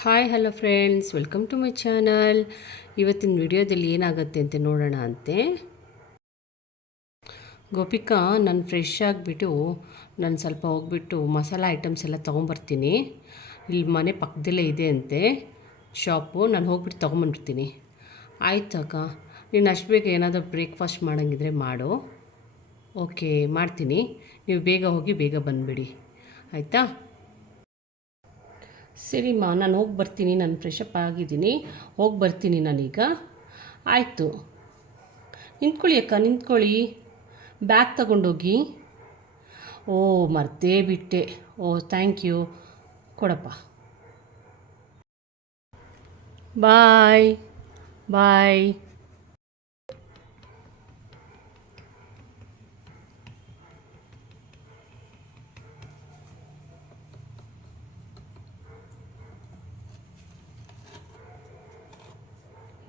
Hi hello friends, welcome to my channel. ಇವತ್ತಿನ ವಿಡಿಯೋದಲ್ಲಿ ಏನಾಗುತ್ತೆ ಅಂತ ನೋಡೋಣ ಅಂತೆ. ಗೋಪಿಕಾ ನಾನು ಫ್ರೆಶ್ ಆಗಿಬಿಟ್ಟು ನಾನು ಸ್ವಲ್ಪ ಹೋಗ್ಬಿಟ್ಟು ಮಸಾಲ ಐಟಮ್ಸ್ ಎಲ್ಲ ತೊಗೊಂಬರ್ತೀನಿ. ಇಲ್ಲಿ ಮನೆ ಪಕ್ಕದಲ್ಲೇ ಇದೆ ಅಂತೆ ಶಾಪು. ನಾನು ಹೋಗ್ಬಿಟ್ಟು ತೊಗೊಂಬಂದಿರ್ತೀನಿ. ಆಯ್ತು ಅಕ್ಕ, ನೀನು ಅಷ್ಟು ಬೇಗ ಏನಾದರೂ ಬ್ರೇಕ್ಫಾಸ್ಟ್ ಮಾಡೋಂಗಿದ್ರೆ ಮಾಡು. ಓಕೆ, ಮಾಡ್ತೀನಿ. ನೀವು ಬೇಗ ಹೋಗಿ ಬೇಗ ಬಂದುಬಿಡಿ, ಆಯಿತಾ? ಸರಿಮ್ಮ, ನಾನು ಹೋಗಿ ಬರ್ತೀನಿ. ನಾನು ಫ್ರೆಶಪ್ ಆಗಿದ್ದೀನಿ, ಹೋಗಿ ಬರ್ತೀನಿ ನಾನೀಗ. ಆಯಿತು, ನಿಂತ್ಕೊಳ್ಳಿ ಅಕ್ಕ, ನಿಂತ್ಕೊಳ್ಳಿ. ಬ್ಯಾಗ್ ತಗೊಂಡೋಗಿ. ಓ, ಮರ್ತೇ ಬಿಟ್ಟೆ. ಓ, ಥ್ಯಾಂಕ್ ಯು. ಕೊಡಪ್ಪ. ಬಾಯ್ ಬಾಯ್.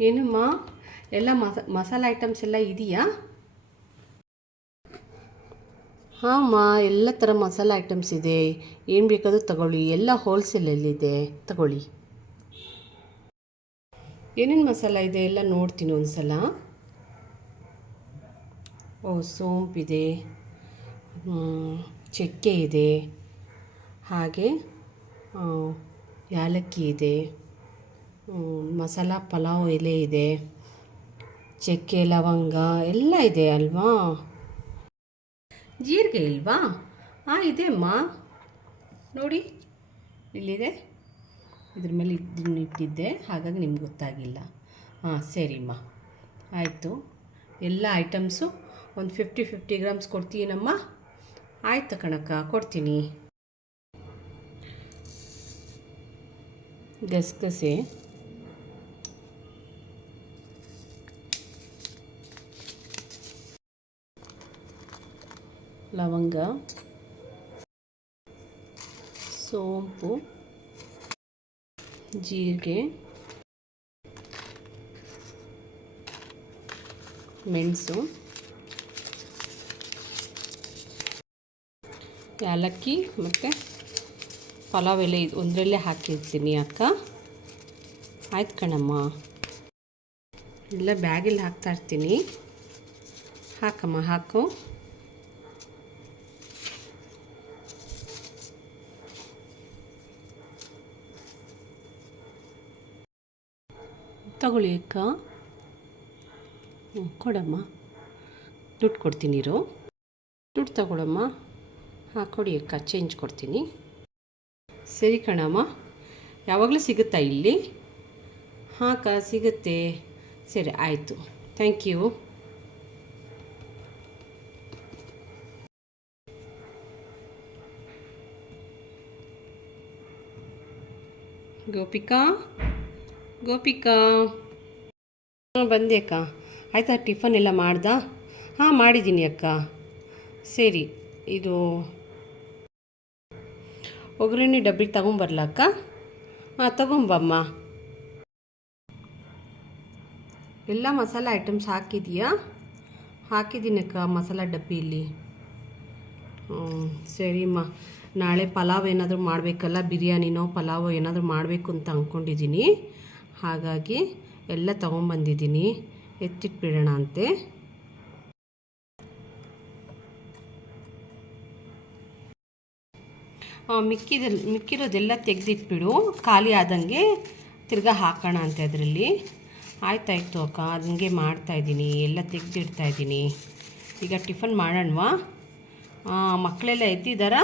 ಏನಮ್ಮ, ಎಲ್ಲ ಮಸಾಲ ಐಟಮ್ಸ್ ಎಲ್ಲ ಇದೆಯಾ? ಹಾಂ ಎಲ್ಲ ಥರ ಮಸಾಲ ಐಟಮ್ಸ್ ಇದೆ. ಏನು ಬೇಕಾದರೂ ತಗೊಳ್ಳಿ, ಎಲ್ಲ ಹೋಲ್ಸೇಲಲ್ಲಿದೆ, ತಗೊಳ್ಳಿ. ಏನೇನು ಮಸಾಲ ಇದೆ ಎಲ್ಲ ನೋಡ್ತೀನಿ ಒಂದು ಸಲ. ಓ, ಸೋಂಪಿದೆ, ಚಕ್ಕೆ ಇದೆ, ಹಾಗೆ ಯಾಲಕ್ಕಿ ಇದೆ, ಮಸಾಲ ಪಲಾವ್ ಎಲೆ ಇದೆ, ಚಕ್ಕೆ ಲವಂಗ ಎಲ್ಲ ಇದೆ ಅಲ್ವಾ? ಜೀರಿಗೆ ಇಲ್ವಾ? ಹಾಂ, ಇದೆ ಅಮ್ಮ, ನೋಡಿ ಇಲ್ಲಿದೆ. ಇದ್ರ ಮೇಲೆ ಇದನ್ನು ಇಟ್ಟಿದ್ದೆ, ಹಾಗಾಗಿ ನಿಮ್ಗೆ ಗೊತ್ತಾಗಿಲ್ಲ. ಹಾಂ, ಸರಿಮ್ಮ, ಆಯಿತು. ಎಲ್ಲ ಐಟಮ್ಸು ಒಂದು 50 ಗ್ರಾಮ್ಸ್ ಕೊಡ್ತೀನಮ್ಮ. ಆಯಿತು ಕಣಕ್ಕ, ಕೊಡ್ತೀನಿ. ಗಸಗಸೆ, ಲವಂಗ, ಸೋಂಪು, ಜೀರಿಗೆ, ಮೆಣಸು, ಯಾಲಕ್ಕಿ ಮತ್ತು ಪಲಾವ್ ಎಲೆ ಇದು ಒಂದರಲ್ಲೇ ಹಾಕಿರ್ತೀನಿ ಅಕ್ಕ. ಆಯ್ತು ಕಣಮ್ಮ, ಎಲ್ಲ ಬ್ಯಾಗಲ್ಲಿ ಹಾಕ್ತಾಯಿರ್ತೀನಿ. ಹಾಕಮ್ಮ, ಹಾಕು. ತಗೊಳ್ಳಿ ಅಕ್ಕ. ಕೊಡಮ್ಮ, ದುಡ್ಡು ಕೊಡ್ತೀನಿ ಇರು. ದುಡ್ಡು ತಗೊಳಮ್ಮ. ಹಾಂ, ಕೊಡಿ ಅಕ್ಕ, ಚೇಂಜ್ ಕೊಡ್ತೀನಿ. ಸರಿ ಕಣಮ್ಮ, ಯಾವಾಗಲೂ ಸಿಗುತ್ತಾ ಇಲ್ಲಿ? ಹಾಂ ಅಕ್ಕ, ಸಿಗುತ್ತೆ. ಸರಿ, ಆಯಿತು, ಥ್ಯಾಂಕ್ ಯು. ಗೋಪಿಕಾ, ಗೋಪಿಕಾ, ಹಾಂ ಬಂದೆ ಅಕ್ಕ. ಆಯಿತಾ, ಟಿಫನ್ ಎಲ್ಲ ಮಾಡ್ದಾ? ಹಾಂ, ಮಾಡಿದ್ದೀನಿ ಅಕ್ಕ. ಸರಿ, ಇದು ಒಗ್ಗರಣೆ ಡಬ್ಬಿ ತಗೊಂಬರ್ಲ ಅಕ್ಕ? ಹಾಂ, ತಗೊಂಬಮ್ಮ. ಎಲ್ಲ ಮಸಾಲ ಐಟಮ್ಸ್ ಹಾಕಿದೀಯಾ? ಹಾಕಿದ್ದೀನಕ್ಕ ಮಸಾಲ ಡಬ್ಬಿಯಲ್ಲಿ. ಸರಿಮ್ಮ, ನಾಳೆ ಪಲಾವ್ ಏನಾದರೂ ಮಾಡಬೇಕಲ್ಲ, ಬಿರಿಯಾನಿನೋ ಪಲಾವ್ ಏನಾದರೂ ಮಾಡಬೇಕು ಅಂತ ಅಂದ್ಕೊಂಡಿದ್ದೀನಿ. ಹಾಗಾಗಿ ಎಲ್ಲ ತೊಗೊಂಬಂದಿದ್ದೀನಿ, ಎತ್ತಿಟ್ಬಿಡೋಣ ಅಂತೆ. ಮಿಕ್ಕಿರೋದೆಲ್ಲ ತೆಗೆದಿಟ್ಬಿಡು, ಖಾಲಿ ಆದಂಗೆ ತಿರ್ಗಾ ಹಾಕೋಣ ಅಂತೆ ಅದರಲ್ಲಿ. ಆಯ್ತಾಯಿತು ಅಕ್ಕ, ಹಂಗೆ ಮಾಡ್ತಾಯಿದ್ದೀನಿ, ಎಲ್ಲ ತೆಗೆದಿಡ್ತಾಯಿದ್ದೀನಿ. ಈಗ ಟಿಫನ್ ಮಾಡೋಣವಾ? ಮಕ್ಕಳೆಲ್ಲ ಎದ್ದಿದ್ದಾರಾ?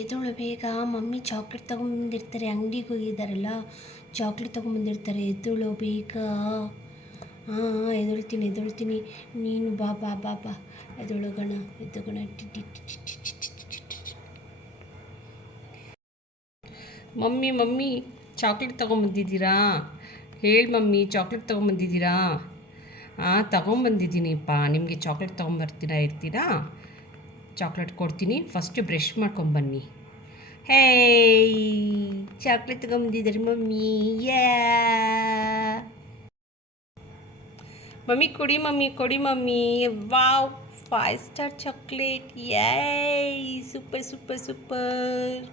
ಎದೋಳು ಬೇಗ, ಮಮ್ಮಿ ಚಾಕ್ಲೇಟ್ ತೊಗೊಂಬಂದಿರ್ತಾರೆ, ಅಂಗಡಿಗೆ ಹೋಗಿದ್ದಾರಲ್ಲ, ಚಾಕ್ಲೇಟ್ ತೊಗೊಂಬಂದಿರ್ತಾರೆ. ಎದ್ದೋಳು ಬೇಗ. ಹಾಂ, ಎದೊಳ್ತೀನಿ. ನೀನು ಬಾ ಬಾ ಬಾ ಬಾ, ಎದೊಳಗೋಣ. Mummy chocolate ತೊಗೊಂಬಂದಿದ್ದೀರಾ? ಹೇಳಿ ಮಮ್ಮಿ, ಚಾಕ್ಲೇಟ್ ತೊಗೊಂಬಂದಿದ್ದೀರಾ? ಹಾಂ, ತೊಗೊಂಬಂದಿದ್ದೀನಿಪ್ಪ. ನಿಮಗೆ ಚಾಕ್ಲೇಟ್ ತೊಗೊಂಬರ್ತೀರಾ, ಇರ್ತೀರಾ? ಚಾಕ್ಲೇಟ್ ಕೊಡ್ತೀನಿ, ಫಸ್ಟು ಬ್ರಷ್ ಮಾಡ್ಕೊಂಬನ್ನಿ. ಹೇಯ್, ಚಾಕ್ಲೇಟ್ ತೊಗೊಂಬಂದಿದ್ದಾರೆ ಮಮ್ಮಿ. ಯಾ ಮಮ್ಮಿ, ಕೊಡಿ mummy. Wow 5 star chocolate. Yay super super super.